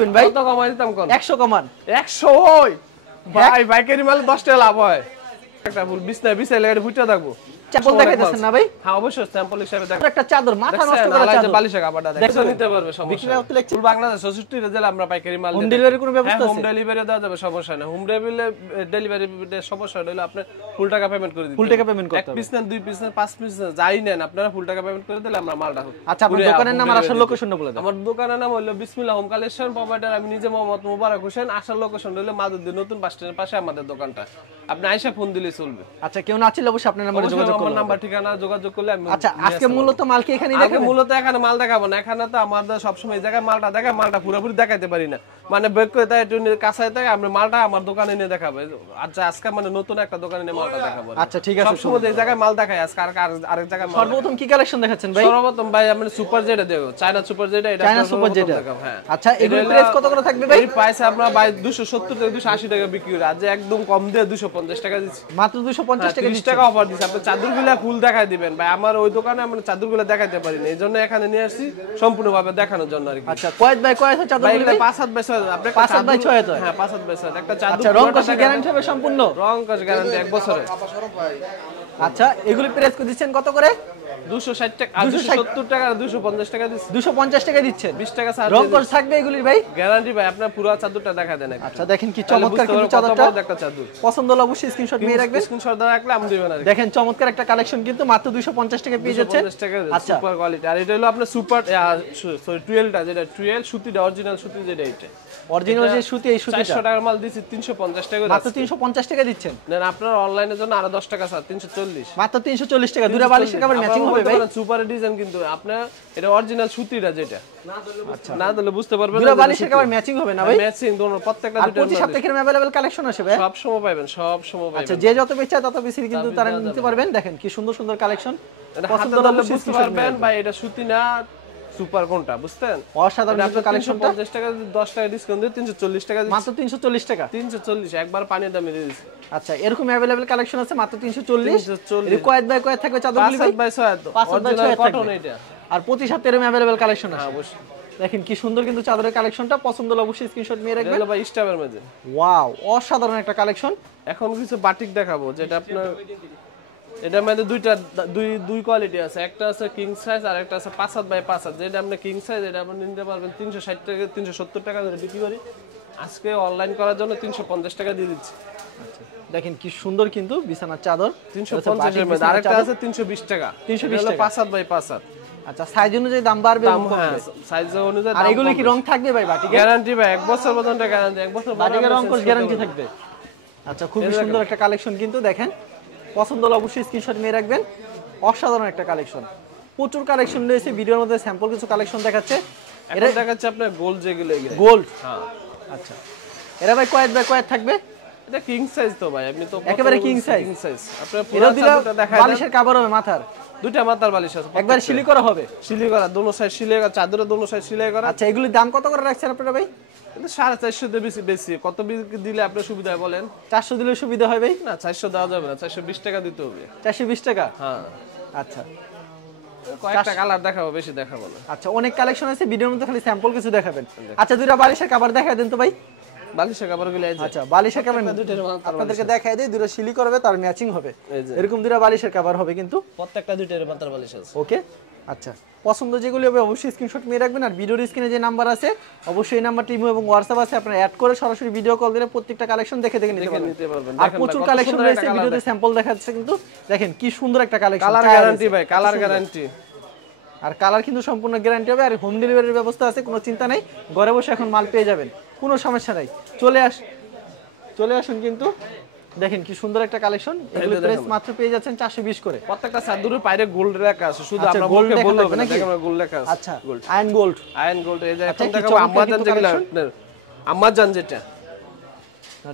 দিবেন ভাই? কত কমাই দিতাম কোন? 100 কমান। 100 ওই ভাই পাইকারি মাল 10 টাকা লাভ হয়। একটা ফুল বিছনা লাগা ফুটা থাকবো। স্যাম্পল দেখাইতেছেন না ভাই? হ্যাঁ অবশ্যই স্যাম্পল হিসেবে দেখ। একটা চাদর মাথা নষ্ট করা চাদর। বালিশের কাপড়টা দেখো নিতে পারবে সমস্যা নেই। ফুল বাংলাদেশ 66 জেলা আমরা পাইকারি মাল হোম ডেলিভারি কোনো ব্যবস্থা আছে? হোম ডেলিভারি দেওয়া যাবে সমস্যা নেই। হোম ডেলিভারি সমস্যা হলো আপনি ফুল টাকা পেমেন্ট করে দিবেন। ফুল টাকা পেমেন্ট করতে হবে। এক পিস নেন 2 পিস নেন 5 পিস নেন যাই নেন আপনারা ফুল টাকা পেমেন্ট করে দিলে আমরা মালটা। আচ্ছা আপনার দোকানের নাম আর আসার লোকেশনটা বলে দেন। আমার দোকানের নাম হলো বিসমিল্লাহ হোম কালেকশন প্রোভাইডার। আমি নিজে মোহাম্মদ মোবারক হোসেন। আসার লোকেশন হলো মাদুদ্দিন নতুন বাস স্ট্যান্ডের পাশে আমাদের দোকানটা। আপনি আয়শা ফোন দিলে চলবে। আচ্ছা কেউ না ছিল অবশ্যই আপনার নম্বরে যোগাযোগ করুন। আমার নাম্বার ঠিকানা যোগাযোগ করলে আমি। আচ্ছা আজকে মূলত মাল কি এখানেই দেখাবো? মূলত এখানে মাল দেখাবো না। এখানে তো আমাদের সব সময় এই জায়গায় মালটা দেখায় মালটা পুরোপুরি দেখাইতে পারি না। মানে বেক করে দেয় একটু কাছায় থাকে আমরা মালটা আমার দোকানে নিয়ে দেখাবো। আচ্ছা আজকে মানে নতুন একটা দোকানে নিয়ে মালটা দেখাবো। আচ্ছা ঠিক আছে। সব সময় এই জায়গায় মাল দেখাই আজকে আরেক জায়গায় মাল। সর্বপ্রথম কি কালেকশন দেখাচ্ছেন ভাই? সর্বপ্রথম ভাই আমরা সুপার জেটা দেব। চায়না সুপার জেটা এটা চায়না সুপার জেটা দেখাবো। হ্যাঁ আচ্ছা এগুলোর প্রাইস কত করে থাকবে ভাই? এই প্রাইস আমরা ভাই 270 থেকে 280 টাকা বিক্রি করি। আজ একদম কম দিয়ে 250 টাকা দিচ্ছি। মাত্র 250 টাকা 30 টাকা অফার দিছি। আপনি চাদরগুলো ফুল দেখাই দিবেন ভাই। আমার ওই দোকানে আমরা চাদরগুলো দেখাইতে পারি না। এইজন্য এখানে নিয়ে আসছি সম্পূর্ণভাবে দেখানোর জন্য আর কি। আচ্ছা কয়েক বাই কয়েক চাদরগুলো ভাই 5-7 বাই 6 আপনি 5-7 বাই 6 তো? হ্যাঁ 5-7 বাই 6 একটা চাদর। আচ্ছা রং কষে গ্যারান্টি হবে সম্পূর্ণ? রং কষ গ্যারান্টি 1 বছরের। আচ্ছা এগুলি প্রাইস কত দিচ্ছেন কত করে? 260 টাকা 270 টাকা 250 টাকা দিচ্ছি। 250 টাকা দিচ্ছেন? 20 টাকা ছাড়। রং কষ থাকবে এগুলির ভাই? গ্যারান্টি ভাই আপনার পুরো চাদরটা দেখা দেন। আচ্ছা দেখেন কি চমৎকার কিন্তু চাদরটা। একটা চাদর পছন্দ হলে অবশ্যই স্ক্রিনশট নিয়ে রাখবেন। স্ক্রিনশট দেওয়া রাখলে আমি দেব না। দেখেন চমৎকার একটা কালেকশন কিন্তু মাত্র 250 টাকা পেয়ে যাচ্ছেন। আচ্ছা সুপার কোয়ালিটি। আর এটা হলো আপনার সুপার সরি টুয়েলটা যেটা টুয়েল সুতিটা অরিজিনাল সুতি যেটা এটা। অরিজিনাল যে সুতি এই সুতিটা 400 টাকার মাল দিছি 350 টাকা মাত্র 350 টাকা দিচ্ছেন। নেন আপনার অনলাইনের জন্য আরো 10 টাকা স্যার 340। মাত্র 340 টাকা। দুরা বালিশের কাপড় ম্যাচিং হবে ভাই? সুপার ডিজাইন কিন্তু আপনার এটা অরিজিনাল সুতিটা যেটা না দিলে বুঝতে পারবেন না। দুরা বালিশের কাপড় ম্যাচিং হবে না ভাই? ম্যাচিং দোনো প্রত্যেকটা দুটো। প্রতি সপ্তাহে কিরকম अवेलेबल কালেকশন আসে ভাই? সব সময় পাবেন সব সময় পাবেন। আচ্ছা যে যত বেচা তত বেশি কিন্তু তারা নিতে পারবেন। দেখেন কি সুন্দর সুন্দর কালেকশন। পছন্দ হলে বুঝতে পারবেন ভাই এটা সুতি না সুপার কোনটা বুঝছেন? অসাধারণ কিন্তু কালেকশনটা। 50 টাকা 10 টাকা ডিসকাউন্ট দিয়ে 340 টাকা দিচ্ছি। মাত্র 340 টাকা। 340 একবার পানির দামে দিয়ে দিচ্ছি। আচ্ছা এরকম अवेलेबल কালেকশন আছে মাত্র 340। এর কয়েক বাই কয়েক থাকবে চাদরগুলি ভাই? 5 বাই 6 অরিজিনাল কটন এটা। আর প্রতি সপ্তাহে এরকম अवेलेबल কালেকশন আছে। অবশ্যই দেখেন কি সুন্দর কিন্তু চাদরের কালেকশনটা। পছন্দ হলে অবশ্যই স্ক্রিনশট নিয়ে রাখবেন। এটা ভাই স্টাফের মধ্যে ওয়াও অসাধারণ একটা কালেকশন। এখন কিছু বাটিক দেখাবো যেটা আপনার এটার মধ্যে দুই কোয়ালিটি আছে। একটা আছে কিং সাইজ আর একটা আছে 5-7 বাই 5-7। যেটা আপনি কিং সাইজ এটা আপনি নিতে পারবেন 360 টাকা 370 টাকা করে বিক্রি করি। আজকে অনলাইন করার জন্য 350 টাকা দিয়ে দিচ্ছি। আচ্ছা দেখেন কি সুন্দর কিন্তু বিছানার চাদর 350 এর মধ্যে। আরেকটা আছে 320 টাকা। 320 টাকা 5-7 বাই 5-7। আচ্ছা সাইজ অনুযায়ী দাম বাড়বে এবং কমবে। হ্যাঁ সাইজ অনুযায়ী। আর এগুলো কি রং থাকবে ভাই বাটিকে? গ্যারান্টি ভাই 1 বছর পর্যন্ত গ্যারান্টি। 1 বছর বাটিকে রং কোর্স গ্যারান্টি থাকবে। আচ্ছা খুব সুন্দর একটা কালেকশন কিন্তু দেখেন। পছন্দ হলে অবশ্যই স্ক্রিনশট নিয়ে রাখবেন। অসাধারণ একটা কালেকশন। প্রচুর কালেকশন রয়েছে। ভিডিওর মধ্যে স্যাম্পল কিছু কালেকশন দেখাচ্ছে। এটা দেখাচ্ছে আপনার গোল্ড যেগুলো এগুলো গোল্ড। হ্যাঁ আচ্ছা এরা ভাই কয়েক বাই কয়েক থাকবে? এটা কিং সাইজ তো ভাই আমি তো একেবারে কিং সাইজ। কিং সাইজ আপনার পুরো চাদরটা দেখায়। বালিশের কভার হবে মাথার? দুইটা মাথার বালিশ আছে। একবার সিলি করা হবে? সিলি করা দোনো সাইড সিলাই করা চাদরের দোনো সাইড সিলাই করা। আচ্ছা এগুলির দাম কত করে রাখছেন আপনারা ভাই? এটা 450 দিয়ে বেশি কত দিলে আপনার সুবিধা হয় বলেন? 400 দিলে সুবিধা হয় ভাই? না 400 দেওয়া যাবে না 420 টাকা দিতে হবে। 420 টাকা? হ্যাঁ আচ্ছা কয়েকটা কালার দেখাবো বেশি দেখাবো না। আচ্ছা অনেক কালেকশন আছে ভিডিওর মধ্যে খালি স্যাম্পল কিছু দেখাবেন। আচ্ছা দুইটা বালিশের কভার দেখায় দেন তো ভাই। বালিশের কভারগুলো এই যে। আচ্ছা বালিশের কভার আপনাদেরকে দেখায় দেই। দুটো সিলি করবে তার ম্যাচিং হবে। এরকম দুইটা বালিশের কভার হবে কিন্তু প্রত্যেকটা দুইটার মাথার বালিশ আছে। ওকে আচ্ছা পছন্দ যেগুলো হবে অবশ্যই স্ক্রিনশট নিয়ে রাখবেন। আর ভিডিওর স্ক্রিনে যে নাম্বার আছে অবশ্যই এই নাম্বারটি ইমো এবং হোয়াটসঅ্যাপ আছে। আপনারা অ্যাড করে সরাসরি ভিডিও কল দিলে প্রত্যেকটা কালেকশন দেখে নিতে পারবেন। আর প্রচুর কালেকশন রয়েছে ভিডিওতে স্যাম্পল দেখাচ্ছে কিন্তু দেখেন কি সুন্দর একটা কালেকশন। কালার গ্যারান্টি ভাই কালার গ্যারান্টি। আর কালার কিন্তু সম্পূর্ণ গ্যারান্টি হবে। আর হোম ডেলিভারির ব্যবস্থা আছে কোনো চিন্তা নাই। ঘরে বসে এখন মাল পেয়ে যাবেন কোনো সমস্যা নাই। চলে আসুন কিন্তু দেখেন কি সুন্দর একটা কালেকশন। এগুলো প্রাইস মাত্র পেয়ে যাচ্ছেন 420 করে। প্রত্যেকটা চাদরের পাইরে গোল্ড লেখা আছে। শুধু আমরা গোল্ড বলবো না দেখেন গোল্ড লেখা আছে। আচ্ছা আয়রন গোল্ড এই যে এখন দেখাবো আমাজন যেগুলো আপনার আমাজন যেটা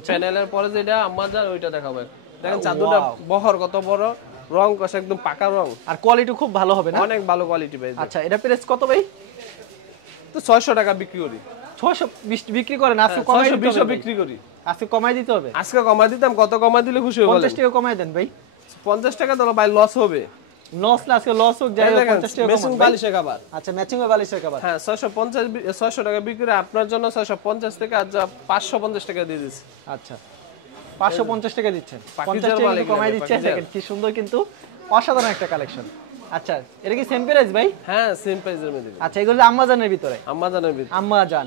প্যানেলের পরে যেটা আমাজন ওইটা দেখাবো। দেখেন চাদরটা বহর কত বড় রং কষে একদম পাকা রং। আর কোয়ালিটি খুব ভালো হবে না? অনেক ভালো কোয়ালিটি ভাই। আচ্ছা এটা প্রাইস কত ভাই? তো 600 টাকা বিক্রি করি। 620 বিক্রি করেন আজকে কমাই 620 বিক্রি করি। আজকে কমাই দিতে হবে। আজকে কমাই দিতাম কত কমাই দিলে খুশি হবে? 50 টাকা কমাই দেন ভাই। 50 টাকা দিলে ভাই লস হবে। লস না আজকে লস হোক যাই হোক 50 টাকা মেশিং বালিশের কভার। আচ্ছা ম্যাচিং এর বালিশের কভার হ্যাঁ 600 টাকা বিক্রি, আপনার জন্য 650 থেকে আজ 550 টাকা দিয়ে দিচ্ছি। আচ্ছা 550 টাকা দিচ্ছেন, 50 টাকা মালিক কমাই দিচ্ছে। দেখেন কি সুন্দর কিন্তু অসাধারণ একটা কালেকশন। আচ্ছা এটা কি সেম প্রাইস ভাই? হ্যাঁ সেম প্রাইসের মধ্যে। আচ্ছা এগুলো আম্মাজানের ভিতরে, আম্মাজানের ভিতরে আম্মাজান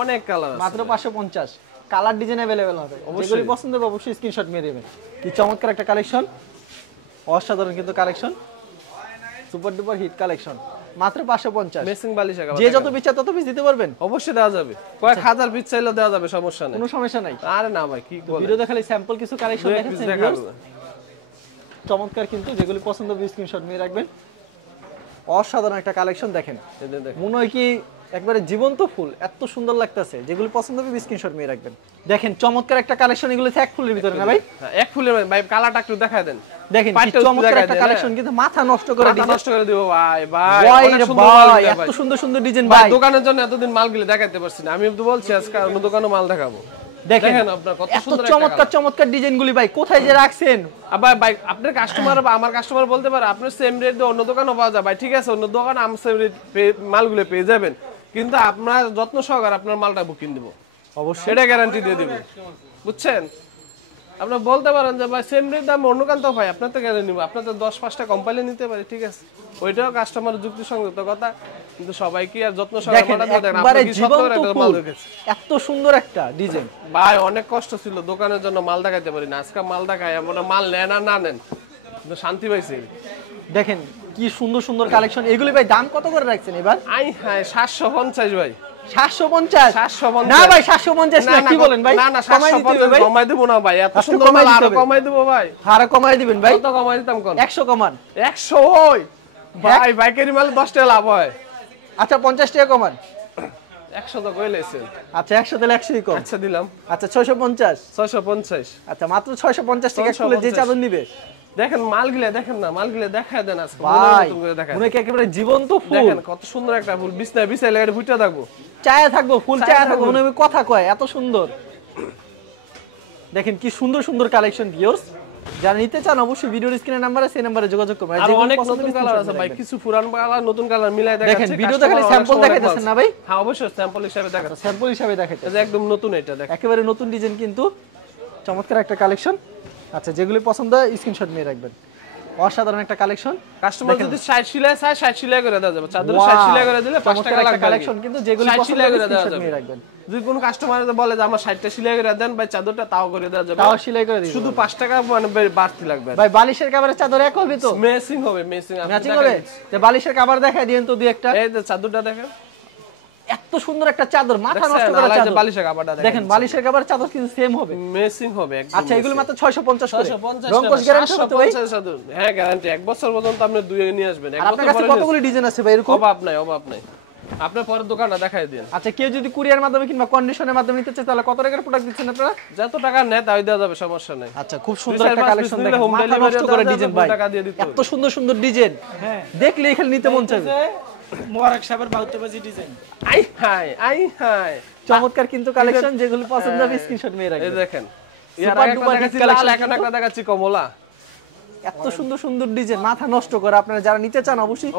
অনেক কালার আছে, মাত্র 550। কালার ডিজাইন अवेलेबल হবে, যেগুলো পছন্দ হবে অবশ্যই স্ক্রিনশট মেরে দিবেন। কি চমৎকার একটা কালেকশন, অসাধারণ কিন্তু collection, super duper hit collection, মাত্র 550। মেশিং বালিশ একেবারে যে যত পিস চায় তত পিস দিতে পারবেন? অবশ্যই দেওয়া যাবে, কয়েক হাজার পিস চাইলেও দেওয়া যাবে, সমস্যা নেই, কোনো সমস্যা নাই। আরে না ভাই কি বলেন, ভিডিওতে খালি স্যাম্পল কিছু কালেকশন দেখাচ্ছেন, দেখাবো। চমৎকার কিন্তু, যেগুলো পছন্দ হবে স্ক্রিনশট নিয়ে রাখবেন। অসাধারণ একটা কালেকশন দেখেন, মনে হয় কি একবারে জীবন্ত ফুল, এত সুন্দর লাগতেছে। যেগুলো পছন্দ হবে স্ক্রিনশট নিয়ে রাখবেন। দেখেন চমৎকার একটা কালেকশন, এগুলো এক ফুলের ভিতরে না ভাই? হ্যাঁ এক ফুলের ভাই, কালারটা একটু দেখায় দেন। দেখেন কি চমৎকার একটা কালেকশন, কিন্তু মাথা নষ্ট করে দিব ভাই। ভাই অনেক সুন্দর ভাই, মাল, এত সুন্দর সুন্দর ডিজাইন ভাই ভাই। দোকানের জন্য এতদিন মালগুলো দেখাইতে পারছি না, আমি তো বলছি আজকে অন্য দোকানে মাল দেখাবো। দেখেন আপনার কত এত সুন্দর চমৎকার চমৎকার ডিজাইনগুলি ভাই কোথায় যে রাখছেন? আবার ভাই আপনার কাস্টমার বা আমার কাস্টমার বলতে পারে আপনার সেম রেট দিয়ে অন্য দোকানেও পাওয়া যায়। ভাই ঠিক আছে, অন্য দোকানে আমি সেম রেট মালগুলো পেয়ে যাবেন, কিন্তু আপনার যত্ন সহকারে আপনার মালটা বুকিং দিব, অবশ্যই সেটা গ্যারান্টি দিয়ে দিব, বুঝছেন? আপনি বলতে পারেন যে ভাই সেম রেট দাম অন্য কান তো ভাই আপনার তো গ্যারান্টি নিব, আপনার তো 10-5টা কোম্পানি নিতে পারে, ঠিক আছে, ওইটাও কাস্টমারের যুক্তিসঙ্গত কথা, কিন্তু সবাই কি আর যত্ন সহকারে মালটা দেন? একবারে আপনি কি সত্য করে জীবন্ত একটা মাল ফুল, দেখেছেন? এত সুন্দর একটা ডিজাইন ভাই অনেক কষ্ট ছিল দোকানের জন্য মাল দেখাইতে পারি না, আজকে মাল দেখাই, আমরা মাল নেন আর না নেন কিন্তু শান্তি পাইছি। দেখেন কি সুন্দর সুন্দর কালেকশন। এগুলি ভাই দাম কত করে রাখছেন এবার? আই হাই 750 ভাই। 750? 750 না ভাই 750 না, কি বলেন ভাই? না না কমাই দিতে হবে 750 ভাই, কমাই দেব না ভাই, এত একটু সুন্দর কমাই মাল দিতে আরো হবে। কমাই দেব ভাই। আরো কমাই দিবেন ভাই? কত কমাই দিতাম কোন? 100 কমান। 100 ওই ভাই বাইকেরি মাল 10 টাকা লাভ হয়। আচ্ছা 50 টাকা কমান। 100 তো কইলেছেন। আচ্ছা 100 দিলে 100ই কম। আচ্ছা দিলাম। আচ্ছা 650। 650। আচ্ছা মাত্র 650 টাকা খুলে যে চাদর নিবে। দেখেন মালগুলা দেখেন না, মালগুলা দেখায় দেন আজকে ভাই মনে করে দেখায়। মনে কি একেবারে জীবন্ত ফুল। দেখেন কত সুন্দর একটা ফুল, বিছনায় বিছায় লাগা ফুটে থাকবো, চায়া থাকবো, ফুল চায়া থাকবো, মনে হবে কথা কয়, এত সুন্দর। দেখেন কি সুন্দর সুন্দর কালেকশন ভিউয়ার্স, যারা নিতে চান অবশ্যই ভিডিওর স্ক্রিনে নাম্বার আছে, এই নম্বরে যোগাযোগ করবেন। আর অনেক নতুন কালার আছে ভাই, কিছু পুরান কালার নতুন কালার মিলাই দেখাচ্ছি। দেখেন ভিডিওতে খালি স্যাম্পল দেখাইতেছেন না ভাই? হ্যাঁ অবশ্যই স্যাম্পল হিসেবে দেখাচ্ছি, স্যাম্পল হিসেবে দেখাইতেছেন। এটা একদম নতুন, এটা দেখেন একেবারে নতুন ডিজাইন কিন্তু চমৎকার একটা কালেকশন। আচ্ছা যেগুলো পছন্দ হয় স্ক্রিনশট নিয়ে রাখবেন। অসাধারণ একটা কালেকশন। কাস্টমার যদি 60 সিলাই চায় 60 সিলাই করে দেওয়া যাবে, চাদর 60 সিলাই করে দিলে 5 টাকা লাগবে কালেকশন, কিন্তু যেগুলো পছন্দ হয় স্ক্রিনশট নিয়ে রাখবেন। যদি কোন কাস্টমার বলে যে আমার 60টা সিলাই করে দেন ভাই, চাদরটা তাও করে দেওয়া যাবে, তাও সেলাই করে দিবেন, শুধু 5 টাকা মানে বাড়তি লাগবে ভাই। বালিশের কভারের চাদর এক হবে তো? ম্যাচিং হবে, ম্যাচিং হবে। যে বালিশের কভার দেখাই দিয়েন তো দুই একটা। এই যে চাদরটা দেখেন, এত সুন্দর একটা চাদর, মাথা নষ্ট করা চাদর। বালিশের কভারটা দেখেন বালিশের কভার চাদর কিন্তু সেম হবে, ম্যাচিং হবে একদম। আচ্ছা এগুলো মাত্র 650 করে। 650 রং কোশ গ্যারান্টি হবে তো ভাই? 750 চাদর, হ্যাঁ গ্যারান্টি, এক বছর পর্যন্ত আপনি দুই নিয়ে আসবেন। এক আর আপনার বছর কাছে পরে কতগুলো ডিজাইন আছে ভাই এরকম? অভাব নাই, অভাব নাই, আপনার পরের দোকানটা দেখাই দেন। আচ্ছা কেউ যদি কুরিয়ার মাধ্যমে কিংবা কন্ডিশনের মাধ্যমে নিতে চায় তাহলে কত টাকার প্রোডাক্ট দিচ্ছেন আপনারা? যত টাকা নেয় তাই দেওয়া যাবে, সমস্যা নাই। আচ্ছা খুব সুন্দর একটা কালেকশন দেখেন, হোম মাথা ডেলিভারি নষ্ট করে ডিজাইন ভাই, টাকা দিয়ে দিতে এত সুন্দর সুন্দর ডিজাইন, হ্যাঁ দেখলে এখানে নিতে মন চাইবে। মোবারক সাহেবের 72 বাজি ডিজাইন। আই হাই আই হাই, চমৎকার কিন্তু কালেকশন, যেগুলো পছন্দ হবে স্ক্রিনশট নিয়ে এই রাখবেন। দেখেন সুপার ডুপার কালেকশন, এখন একটা দেখাচ্ছি কমলা, এত সুন্দর সুন্দর ডিজাইন, মাথা নষ্ট করে। আপনারা যারা নিতে চান অবশ্যই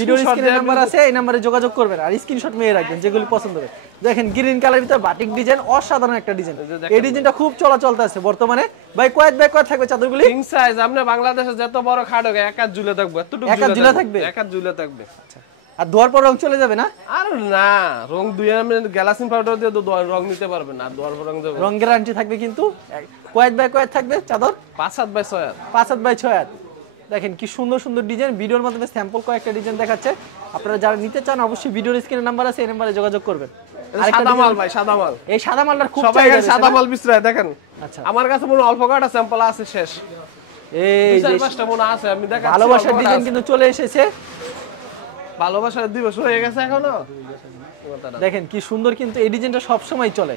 ভিডিওর screenshot স্ক্রিনে দেওয়া নাম্বার আছে, এই নম্বরে যোগাযোগ করবেন আর স্ক্রিনশট নিয়ে রাখবেন যেগুলো পছন্দ হবে। দেখেন গ্রিন কালার ভিতর বাটিক ডিজাইন, অসাধারণ একটা ডিজাইন। এই ডিজাইনটা খুব চলাচলতে আছে বর্তমানে ভাই। কয়েক থাকবে চাদরগুলি? কিং সাইজ, আপনি বাংলাদেশে যত বড় খাট হবে এক হাত ঝুলে থাকবে, এতটুকু এক হাত ঝুলে থাকবে, এক হাত ঝুলে থাকবে। আচ্ছা আর ধোয়ার পর রং চলে যাবে না? আর না, রং দুই মিনিট গ্যালাসিন পাউডার দিয়ে রং নিতে পারবেন, আর ধোয়ার পর রং যাবে। রং গ্যারান্টি থাকবে, কিন্তু কয়েক থাকবে চাদর 5 হাত বাই 6 হাত, 5 হাত বাই 6 হাত। দেখেন কি সুন্দর সুন্দর ডিজাইন, ভিডিওর মাধ্যমে স্যাম্পল কয়েকটা ডিজাইন দেখাচ্ছে। আপনারা যারা নিতে চান অবশ্যই ভিডিওর স্ক্রিনে নাম্বার আছে, এই নম্বরে যোগাযোগ করবেন। সাদা মাল ভাই, সাদা মাল, এই সাদা মালটার খুব সবাই চাহিদা সাদা মাল বিছরায় দেখেন। আচ্ছা আমার কাছে মনে অল্প কাটা স্যাম্পল আছে, শেষ এই যে 4-5টা মনে আছে, আমি দেখাচ্ছি। ভালোবাসার ডিজাইন কিন্তু চলে এসেছে, ভালোবাসার দিবস হয়ে গেছে এখনো। দেখেন কি সুন্দর কিন্তু এই ডিজাইনটা সব সময় চলে।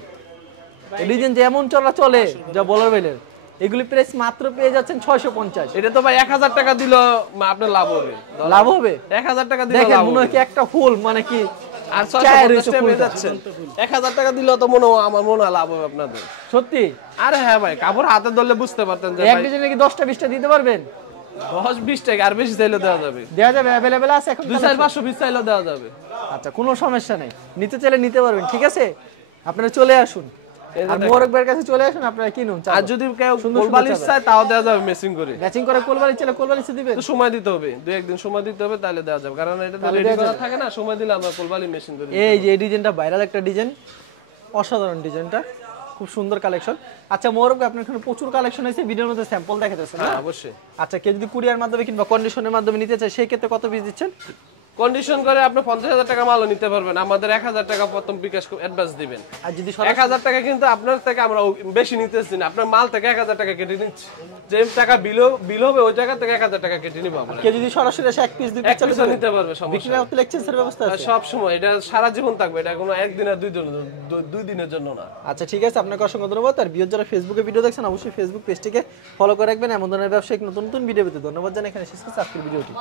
এই ডিজাইন যেমন চলে যা বলার বাইরে। এগুলি প্রাইস মাত্র পেয়ে যাচ্ছেন 650। এটা তো ভাই 1000 টাকা দিল আপনার লাভ হবে, লাভ হবে 1000 টাকা দিলে দেখেন লাভ মনে হয় কি একটা ফুল, মানে কি আর 650 টাকা পেয়ে যাচ্ছেন। 1000 টাকা দিলে তো মনে হয় আমার মনে হয় লাভ হবে আপনাদের, সত্যি। আরে হ্যাঁ ভাই, কাপড় হাতে ধরলে বুঝতে পারতেন যে এক ভাই ডিজাইনে কি 10টা 20টা দিতে পারবেন? 10-20 টাকা আর বেশি চাইলে দেওয়া যাবে। দেওয়া যাবে, অ্যাভেলেবেল আছে এখন 2-4-500 পিস চাইলে দেওয়া যাবে। আচ্ছা কোনো সমস্যা নাই, নিতে চাইলে নিতে পারবেন, ঠিক আছে? আপনারা চলে আসুন, আর মোবারক ভাইয়ের কাছে চলে আসুন, আপনারা কিনুন। আর যদি কেউ কোলবালিশ চায় তাও দেওয়া যাবে ম্যাচিং করে। ম্যাচিং করে কোলবালিশ চাইলে কোলবালিশে দিবেন, তো সময় দিতে হবে, 2-1 দিন সময় দিতে হবে, তাহলে দেওয়া যাবে, কারণ এটা তো রেডি করা থাকে না, সময় দিলে আমরা কোলবালিশ মেশিন করে। এই যে এই ডিজাইনটা ভাইরাল একটা ডিজাইন, অসাধারণ ডিজাইনটা, খুব সুন্দর কালেকশন। আচ্ছা মোবারক ভাই, আপনার এখানে প্রচুর কালেকশন আছে, ভিডিওর মধ্যে স্যাম্পল দেখাতেছেন না? হ্যাঁ অবশ্যই। আচ্ছা কেউ যদি কুরিয়ার মাধ্যমে কিংবা কন্ডিশনের মাধ্যমে নিতে চায় সেই ক্ষেত্রে কত পিস দিচ্ছেন? কন্ডিশন করে আপনি 50,000 টাকা মালও নিতে পারবেন, আমাদের 1,000 টাকা প্রথম বিকাশ অ্যাডভান্স দিবেন। আর যদি 1,000 টাকা কিন্তু আপনার থেকে আমরা বেশি নিতেছি না, আপনার মাল থেকে 1,000 টাকা কেটে নিচ্ছি, যে টাকা বিল হবে ওই টাকা থেকে 1,000 টাকা কেটে নিব আমরা। কেউ যদি সরাসরি এসে এক পিস দুই পিস এক পিসও নিতে পারবে, সমস্যা নেই। বিক্রি এক্সচেঞ্জের ব্যবস্থা আছে সব সময়, এটা সারা জীবন থাকবে, এটা কোনো একদিন আর 2 দিনের জন্য না। আচ্ছা ঠিক আছে, আপনাকে অসংখ্য ধন্যবাদ। আর ভিউয়ার যারা ফেসবুকে ভিডিও দেখছেন অবশ্যই ফেসবুক পেজটিকে ফলো করে রাখবেন, এমন ধরনের ব্যবসায়িক নতুন নতুন ভিডিও পেতে। ধন্যবাদ জানাই, এখানে শেষ করছি আজকের ভিডিওটি।